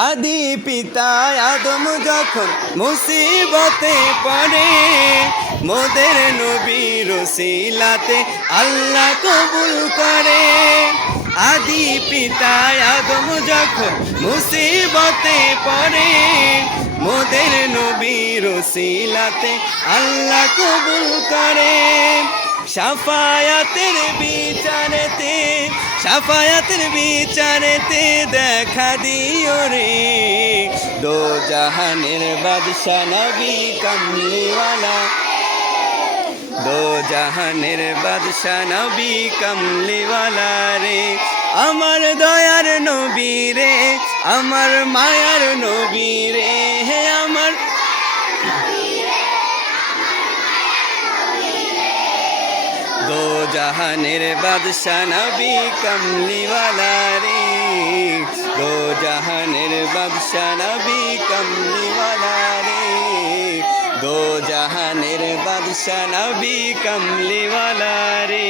আদি পিতা আদম যখন মুসিবতে পড়ে, মোদের নবীর ওসিলাতে আল্লাহ কবুল করে। আদি পিতা আদম যখন মুসিবতে পড়ে, মোদের নবীর ওসিলাতে আল্লাহ কবুল করে। শাফায়াতের বিচারেতে, শাফায়াতের বিচারেতে দেখা দিও রে, দো জাহানের বাদশা নবী কামলিওয়ালা, দো জাহানের বাদশা নবী কামলিওয়ালা রে। আমার দয়ার নবী রে, আমার মায়ার নবী রে, হে আমার দো জাহানের বাদশা নবী কামলিওয়ালা রে, দো জাহানের বাদশা নবী কামলিওয়ালা রে, দো জাহানের বাদশা নবী কামলিওয়ালা রে।